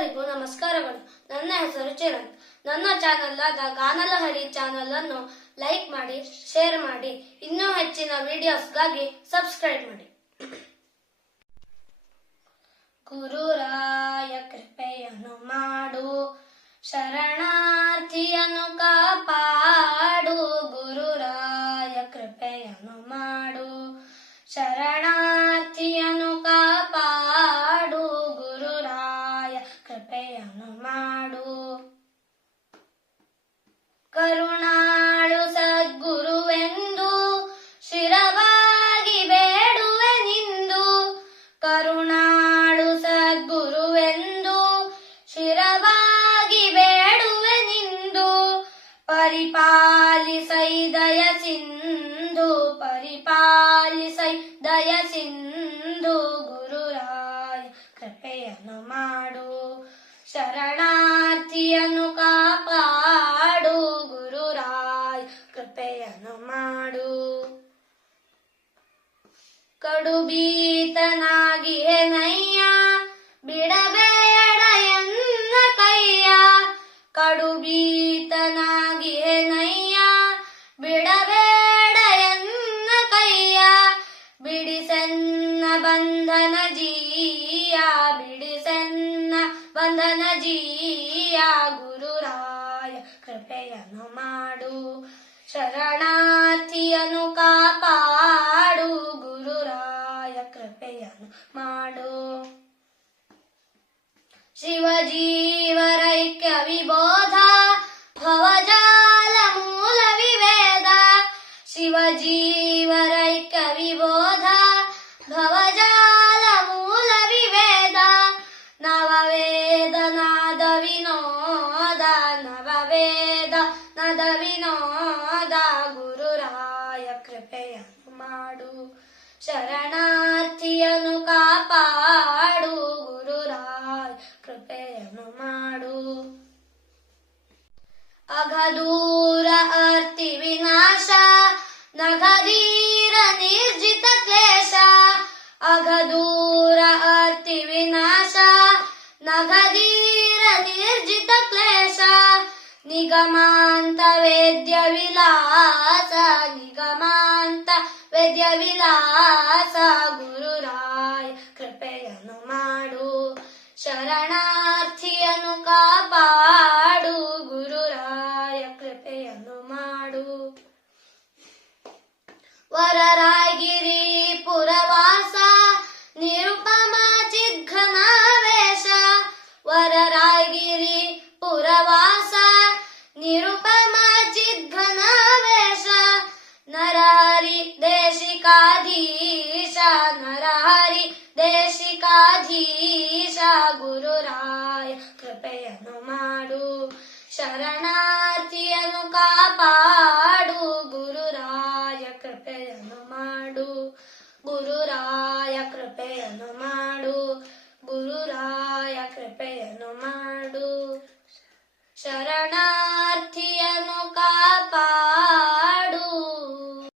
ಎಲ್ಲರಿಗೂ ನಮಸ್ಕಾರಗಳು. ನನ್ನ ಹೆಸರು ಚಿರಂತ್. ನನ್ನ ಚಾನೆಲ್ ಆದ ಗಾನಲಹರಿ ಚಾನೆಲ್ ಅನ್ನು ಲೈಕ್ ಮಾಡಿ, ಶೇರ್ ಮಾಡಿ. ಇನ್ನೂ ಹೆಚ್ಚಿನ ವಿಡಿಯೋಸ್ಗಾಗಿ ಸಬ್ಸ್ಕ್ರೈಬ್ ಮಾಡಿ. ಗುರುರಾಯ ಕೃಪೆಯನ್ನು ಮಾಡು, ಶರಣಾರ್ಥಿಯನ್ನು ಕಾಪಾಡು. ಗುರುರಾಯ ಕೃಪೆಯನ್ನು ಮಾಡು, ಶರಣಾರ್ಥಿಯನ್ನು ಕಾಪಾಡು. ಗುರುರಾಯ ಕೃಪೆಯನ್ನು ಮಾಡು. ಕರುಣಾಳು ಸದ್ಗುರುವೆಂದು ಶಿರವಾಗಿ ಬೇಡುವೆ ನಿಂದು. ಕರುಣಾಳು ಸದ್ಗುರುವೆಂದು ಶಿರವಾಗಿ ಬೇಡುವೆ ನಿಂದು. ಪರಿಪಾಲಿಸೈ ದಯ ಸಿಂಧು, ಪರಿಪಾಲಿಸೈ ದಯ ಸಿಂಧು. ಗುರುರಾಯ ಕೃಪೆಯನ್ನು ಮಾಡು, ಶರಣಾರ್ಥಿಯನ್ನು ಕಾಪಾಡು. ಗುರುರಾಯ ಕೃಪೆಯನ್ನು ಮಾಡು. ಕಡುಬೀತನಾಗಿ ನಯ್ಯ ಬಿಡಬೇಡ ಎನ್ನ ಕೈಯ. ಕಡುಬೀತನಾಗಿ ನಯ್ಯ ಬಿಡಬೇಡ ಎನ್ನ ಕೈಯ. ಬಿಡಿಸೆನ್ನ ಬಂಧನ ಜೀಯ, ಬಿಡಿಸೆನ್ನ ಬಂಧನ ಜೀಯ. ಗುರುರಾಯ ಕೃಪೆಯನ್ನು ಮಾಡು, ಶರಣಾರ್ಥಿಯನ್ನು ಕಾಪಾಡು. ಗುರುರಾಯ ಕೃಪೆಯನ್ನು ಮಾಡು. ಶಿವಜೀವರೈಕ್ಯ ವಿಬೋಧ ಭವಜಾಲ ಮೂಲ ವಿವೇದ. ಶಿವಜೀವರೈಕ್ಯ ವಿಬೋಧ ಭವಜಾಲ ಮೂಲ ವಿವೇದ. ನವವೇದ ನಾದ ವಿನೋದ, ನವವೇದ ನಾದ ವಿನೋದ. ಗುರುರಾಯ ಕೃಪೆಯನ್ನು ಮಾಡು, ಶರಣಾರ್ಥಿಯನ್ನು ಕಾಪಾಡು. ಗುರುರಾಯ ಕೃಪೆಯನ್ನು ಮಾಡು. ಅಘದೂರ ಅರ್ತಿ ವಿನಾಶ, ನಘಧೀರ ನಿರ್ಜಿತ ಕ್ಲೇಶ. ಅಘದೂರ ಅರ್ತಿ ವಿನಾಶ, ನಘಧೀರ ನಿರ್ಜಿತ ಕ್ಲೇಶ. ನಿಗಮಾಂತ ವೇದ್ಯ ವಿಲಾಸ, ನಿಗಮಾಂತ ವೇದ್ಯ ವಿಲಾಸ. ಗುರುರಾಯ ಕೃಪೆಯನ್ನು ಮಾಡು, ಶರಣಾರ್ಥಿಯನ್ನು ಕಾಪಾಡು. ಗುರುರಾಯ ಕೃಪೆಯನ್ನು ಮಾಡು. ವರರಾಗಿರಿ ಪುರವಾಸ, ನಿರುಪಮ ಚಿದ್ಘನಾವೇಶ. ವರರಾಗಿರಿ ಪುರವಾಸ, ನಿರುಪಮ ಚಿದ್ಘನಾವೇಶ. ನರಹರಿ ದೇಶಿಕಾಧೀಶ, ನರಹರಿ ದೇಶಿಕಾಧೀಶ. ಗುರುರಾಯ ಕೃಪೆಯನ್ನು ಮಾಡು, ಶರಣಾರ್ಥಿಯನ್ನು ಕಾಪಾಡು. ಗುರು